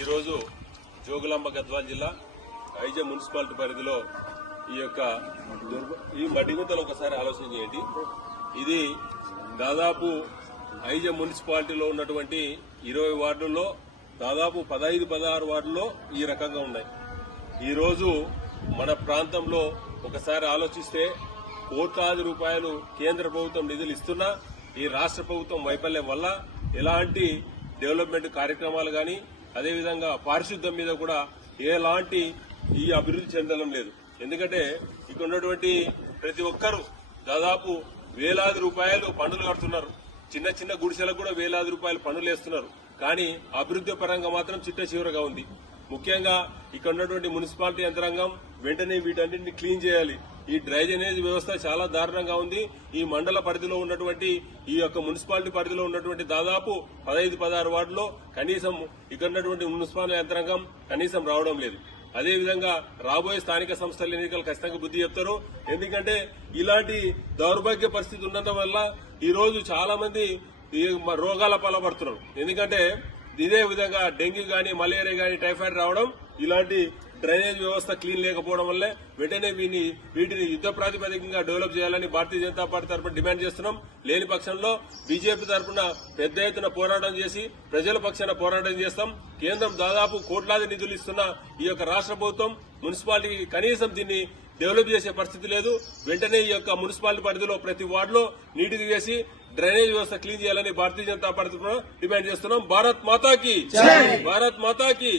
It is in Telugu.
ఈరోజు జోగులాంబ గద్వాల్ జిల్లా ఐజ మున్సిపాలిటీ పరిధిలో ఈ యొక్క దుర్గ- ఈ మడిగుంతలు ఒకసారి ఆలోచన చేయండి. ఇది దాదాపు ఐజ మున్సిపాలిటీలో ఉన్నటువంటి ఇరవై వార్డుల్లో దాదాపు పదహైదు పదహారు వార్డుల్లో ఈ రకంగా ఉన్నాయి. ఈరోజు మన ప్రాంతంలో ఒకసారి ఆలోచిస్తే కోట్లాది రూపాయలు కేంద్ర ప్రభుత్వం నిధులు ఇస్తున్నా ఈ రాష్ట్ర ప్రభుత్వం వైఫల్యం వల్ల ఎలాంటి డెవలప్మెంట్ కార్యక్రమాలు కానీ అదేవిధంగా పారిశుద్ధ్యం మీద కూడా ఎలాంటి ఈ అభివృద్ధి చెందడం లేదు. ఎందుకంటే ఇక్కడ ఉన్నటువంటి ప్రతి ఒక్కరూ దాదాపు వేలాది రూపాయలు పన్నులు కడుతున్నారు. చిన్న చిన్న గుడిసెలకు కూడా వేలాది రూపాయలు పన్నులు వేస్తున్నారు. కానీ అభివృద్ధి పరంగా మాత్రం చిట్ట చివరగా ఉంది. ముఖ్యంగా ఇక్కడ ఉన్నటువంటి మున్సిపాలిటీ యంత్రాంగం వెంటనే వీటన్నింటిని క్లీన్ చేయాలి. ఈ డ్రైనేజ్ వ్యవస్థ చాలా దారుణంగా ఉంది. ఈ మండల పరిధిలో ఉన్నటువంటి ఈ యొక్క మున్సిపాలిటీ పరిధిలో ఉన్నటువంటి దాదాపు పదహైదు పదహారు వార్డులో కనీసం ఇక్కడ ఉన్నటువంటి మున్సిపాలిటీ యంత్రాంగం కనీసం రావడం లేదు. అదేవిధంగా రాబోయే స్థానిక సంస్థల ఎన్నికలు ఖచ్చితంగా బుద్ధి చెప్తారు. ఎందుకంటే ఇలాంటి దౌర్భాగ్య పరిస్థితి ఉన్నందు వల్ల ఈరోజు చాలా మంది రోగాల పాల్పడుతున్నారు. ఎందుకంటే ఇదే విధంగా డెంగ్యూ కానీ మలేరియా కానీ టైఫాయిడ్ రావడం ఇలాంటి డ్రైనేజ్ వ్యవస్థ క్లీన్ లేకపోవడం వల్లే వెంటనే వీని వీటిని యుద్ధ ప్రాతిపదికంగా డెవలప్ చేయాలని భారతీయ జనతా పార్టీ తరఫున డిమాండ్ చేస్తున్నాం. లేని పక్షంలో బీజేపీ తరఫున పెద్ద ఎత్తున పోరాటం చేసి ప్రజల పక్షాన పోరాటం చేస్తాం. కేంద్రం దాదాపు కోట్లాది నిధులు ఇస్తున్న ఈ యొక్క రాష్ట్ర ప్రభుత్వం మున్సిపాలిటీకి కనీసం దీన్ని డెవలప్ చేసే పరిస్థితి లేదు. వెంటనే ఈ యొక్క మున్సిపాలిటీ పరిధిలో ప్రతి వార్డులో నీటిని వేసి డ్రైనేజ్ వ్యవస్థ క్లీన్ చేయాలని భారతీయ జనతా పార్టీ డిమాండ్ చేస్తున్నాం. భారత్ మాతాకి భారత్ మాతాకి